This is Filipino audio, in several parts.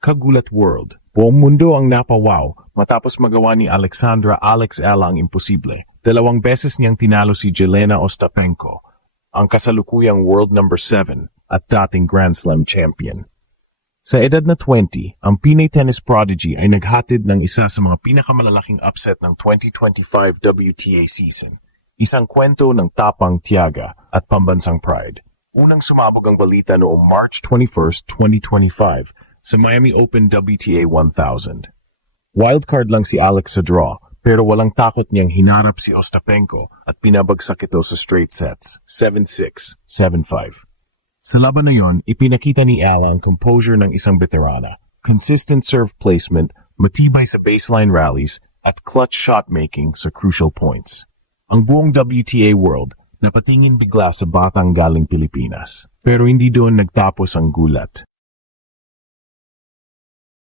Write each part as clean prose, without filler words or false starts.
Kagulat World. Buong mundo ang napawaw matapos magawa ni Alexandra Alex Ella ang imposible. 2 beses niyang tinalo si Jelena Ostapenko, ang kasalukuyang world number 7 at dating Grand Slam champion. Sa edad na 20, ang Pinay tennis prodigy ay naghatid ng isa sa mga pinakamalalaking upset ng 2025 WTA season. Isang kwento ng tapang, tiyaga at pambansang pride. Unang sumabog ang balita noong March 21, 2025 sa Miami Open WTA 1000. Wildcard lang si Alex sa draw pero walang takot niyang hinarap si Ostapenko at pinabagsak ito sa straight sets, 7-6, 7-5. Sa laban na yon, ipinakita ni Ella ang composure ng isang veterana, consistent serve placement, matibay sa baseline rallies at clutch shot making sa crucial points. Ang buong WTA world napatingin bigla sa batang galing Pilipinas. Pero hindi doon nagtapos ang gulat.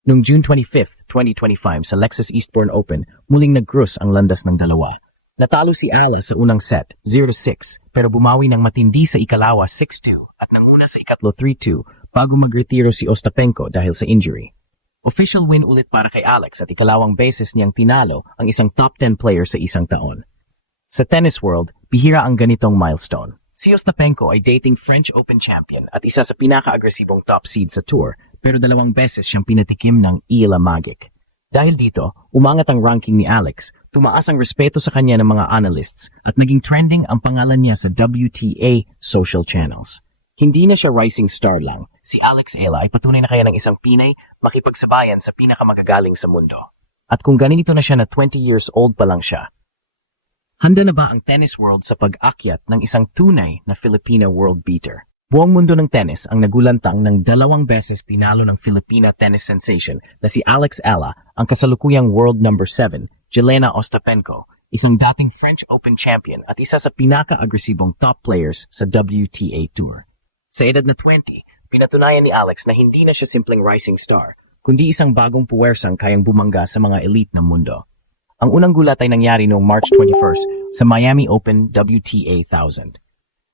Noong June 25, 2025 sa Lexus Eastbourne Open, muling nag-cruise ang landas ng dalawa. Natalo si Ella sa unang set, 0-6, pero bumawi ng matindi sa ikalawa, 6-2, at nanguna sa ikatlo, 3-2, bago magretiro si Ostapenko dahil sa injury. Official win ulit para kay Alex at ikalawang beses niyang tinalo ang isang top 10 player sa isang taon. Sa tennis world, bihira ang ganitong milestone. Si Ostapenko ay dating French Open champion at isa sa pinaka-agresibong top seed sa tour, pero 2 beses siyang pinatikim ng Ela Magic. Dahil dito, umangat ang ranking ni Alex, tumaas ang respeto sa kanya ng mga analysts at naging trending ang pangalan niya sa WTA social channels. Hindi na siya rising star lang, si Alex Ela ay patunay na kaya ng isang Pinay makipagsabayan sa pinakamagagaling sa mundo. At kung ganito na siya na 20 years old pa lang siya, handa na ba ang tennis world sa pag-akyat ng isang tunay na Filipina world beater? Buong mundo ng tennis ang nagulantang ng 2 beses tinalo ng Filipina tennis sensation na si Alex Ella ang kasalukuyang world number 7, Jelena Ostapenko, isang dating French Open champion at isa sa pinaka-agresibong top players sa WTA Tour. Sa edad na 20, pinatunayan ni Alex na hindi na siya simpleng rising star, kundi isang bagong puwersang kayang bumangga sa mga elite ng mundo. Ang unang gulat ay nangyari noong March 21 sa Miami Open WTA 1000.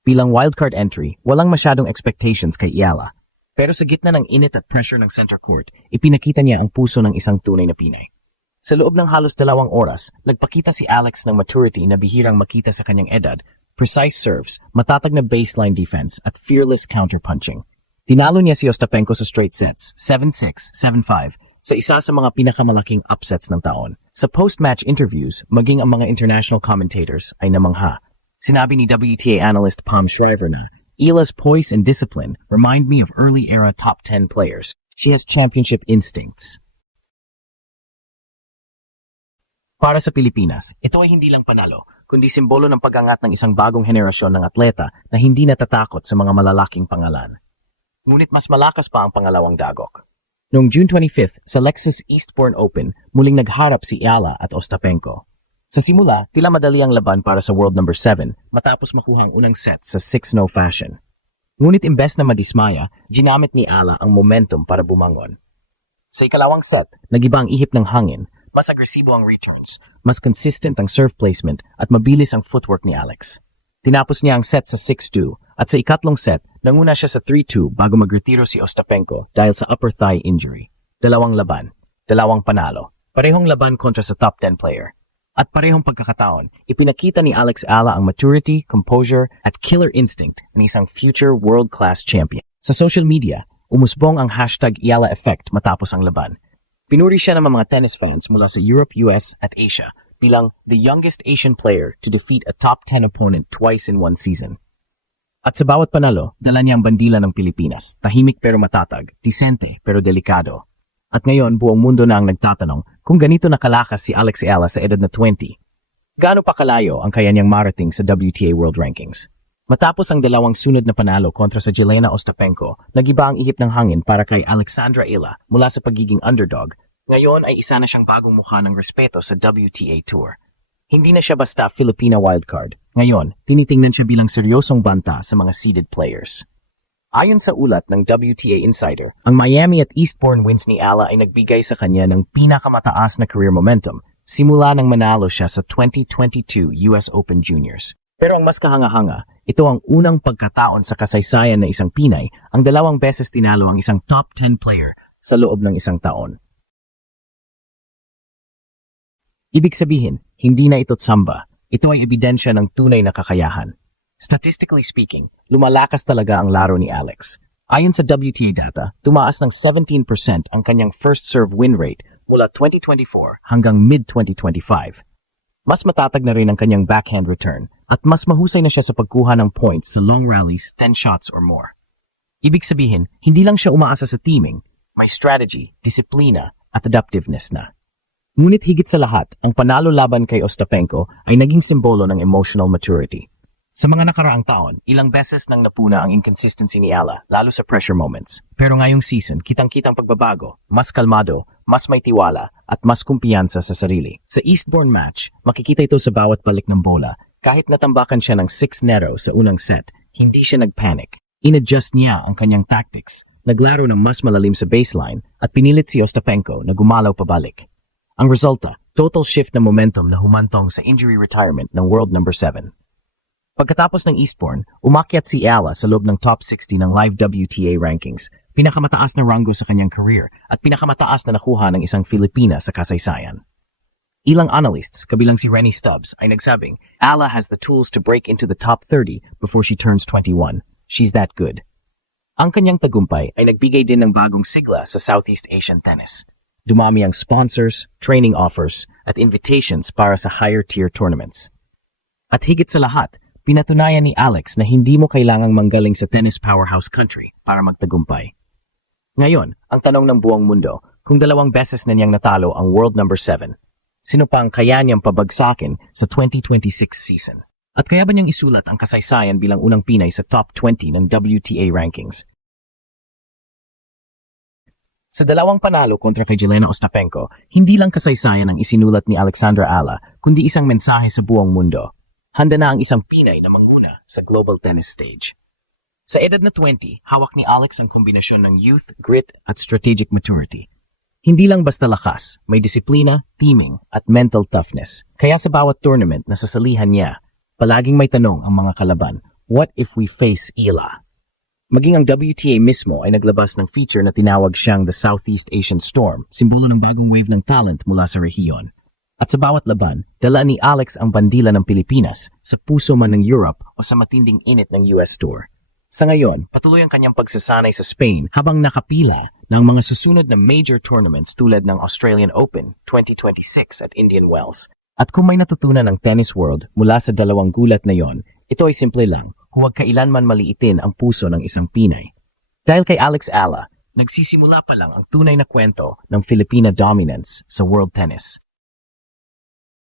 Bilang wildcard entry, walang masyadong expectations kay Ella. Pero sa gitna ng init at pressure ng center court, ipinakita niya ang puso ng isang tunay na Pinay. Sa loob ng halos 2 oras, nagpakita si Alex ng maturity na bihirang makita sa kanyang edad, precise serves, matatag na baseline defense at fearless counterpunching. Tinalo niya si Ostapenko sa straight sets, 7-6, 7-5, sa isa sa mga pinakamalaking upsets ng taon. Sa post-match interviews, maging ang mga international commentators ay namangha. Sinabi ni WTA analyst Pam Shriver na, Ela's poise and discipline remind me of early-era top 10 players. She has championship instincts. Para sa Pilipinas, ito ay hindi lang panalo, kundi simbolo ng pag-angat ng isang bagong henerasyon ng atleta na hindi natatakot sa mga malalaking pangalan. Ngunit mas malakas pa ang pangalawang dagok. Noong June 25 sa Lexus Eastbourne Open, muling nagharap si Ella at Ostapenko. Sa simula, tila madali ang laban para sa world number 7 matapos makuha ang unang set sa 6-0 fashion. Ngunit imbes na madismaya, ginamit ni Ella ang momentum para bumangon. Sa ikalawang set, nagiba ang ihip ng hangin, mas agresibo ang returns, mas consistent ang serve placement at mabilis ang footwork ni Alex. Tinapos niya ang set sa 6-2 at sa ikatlong set, nanguna siya sa 3-2 bago magretiro si Ostapenko dahil sa upper thigh injury. 2 laban, 2 panalo, parehong laban kontra sa top 10 player. At parehong pagkakataon, ipinakita ni Alex Ella ang maturity, composure, at killer instinct ng isang future world-class champion. Sa social media, umusbong ang hashtag Ella Effect matapos ang laban. Pinuri siya ng mga tennis fans mula sa Europe, US, at Asia bilang the youngest Asian player to defeat a top 10 opponent twice in one season. At sa bawat panalo, dala niya ang bandila ng Pilipinas, tahimik pero matatag, disente pero delikado. At ngayon, buong mundo na ang nagtatanong kung ganito nakalakas si Alex Ella sa edad na 20. Gaano pa kalayo ang kaya niyang marating sa WTA World Rankings? Matapos ang 2 sunod na panalo kontra sa Jelena Ostapenko, nagiba ang ihip ng hangin para kay Alexandra Ella mula sa pagiging underdog. Ngayon ay isa na siyang bagong mukha ng respeto sa WTA Tour. Hindi na siya basta Filipina wildcard. Ngayon, tinitingnan siya bilang seryosong banta sa mga seeded players. Ayon sa ulat ng WTA Insider, ang Miami at Eastbourne wins ni Ella ay nagbigay sa kanya ng pinakamataas na career momentum simula nang manalo siya sa 2022 US Open Juniors. Pero ang mas kahanga-hanga, ito ang unang pagkataon sa kasaysayan na isang Pinay ang 2 beses tinalo ang isang top 10 player sa loob ng isang taon. Ibig sabihin, hindi na ito tsamba. Ito ay ebidensya ng tunay na kakayahan. Statistically speaking, lumalakas talaga ang laro ni Alex. Ayon sa WTA data, tumaas ng 17% ang kanyang first serve win rate mula 2024 hanggang mid-2025. Mas matatag na rin ang kanyang backhand return at mas mahusay na siya sa pagkuha ng points sa long rallies 10 shots or more. Ibig sabihin, hindi lang siya umaasa sa teaming, may strategy, disiplina at adaptiveness na. Ngunit higit sa lahat, ang panalo laban kay Ostapenko ay naging simbolo ng emotional maturity. Sa mga nakaraang taon, ilang beses nang napuna ang inconsistency ni Ala, lalo sa pressure moments. Pero ngayong season, kitang-kitang pagbabago, mas kalmado, mas may tiwala, at mas kumpiyansa sa sarili. Sa Eastbourne match, makikita ito sa bawat balik ng bola. Kahit natambakan siya ng 6-0 sa unang set, hindi siya nagpanic. In-adjust niya ang kanyang tactics, naglaro ng mas malalim sa baseline, at pinilit si Ostapenko na gumalaw pabalik. Ang resulta, total shift na momentum na humantong sa injury retirement ng world number 7. Pagkatapos ng Eastbourne, umakyat si Ala sa loob ng top 60 ng live WTA rankings, pinakamataas na rango sa kanyang career at pinakamataas na nakuha ng isang Filipina sa kasaysayan. Ilang analysts, kabilang si Rennie Stubbs, ay nagsabing, Ala has the tools to break into the top 30 before she turns 21. She's that good. Ang kanyang tagumpay ay nagbigay din ng bagong sigla sa Southeast Asian tennis. Dumami ang sponsors, training offers, at invitations para sa higher-tier tournaments. At higit sa lahat, pinatunayan ni Alex na hindi mo kailangang manggaling sa tennis powerhouse country para magtagumpay. Ngayon, ang tanong ng buong mundo, kung 2 beses na niyang natalo ang world number 7, sino pa ang kaya niyang pabagsakin sa 2026 season? At kaya ba niyang isulat ang kasaysayan bilang unang Pinay sa top 20 ng WTA rankings? Sa 2 panalo kontra kay Jelena Ostapenko, hindi lang kasaysayan ang isinulat ni Alexandra Ala, kundi isang mensahe sa buong mundo. Handa na ang isang Pinay na manguna sa global tennis stage. Sa edad na 20, hawak ni Alex ang kombinasyon ng youth, grit at strategic maturity. Hindi lang basta lakas, may disiplina, teaming at mental toughness. Kaya sa bawat tournament na sasalihan niya, palaging may tanong ang mga kalaban, what if we face Ila? Maging ang WTA mismo ay naglabas ng feature na tinawag siyang the Southeast Asian Storm, simbolo ng bagong wave ng talent mula sa rehiyon. At sa bawat laban, dala ni Alex ang bandila ng Pilipinas sa puso man ng Europe o sa matinding init ng US Tour. Sa ngayon, patuloy ang kanyang pagsasanay sa Spain habang nakapila ng mga susunod na major tournaments tulad ng Australian Open 2026 at Indian Wells. At kung may natutunan ng tennis world mula sa 2 gulat na yon, ito ay simple lang, huwag kailanman maliitin ang puso ng isang Pinay. Dahil kay Alex Ala, nagsisimula pa lang ang tunay na kwento ng Filipina dominance sa world tennis.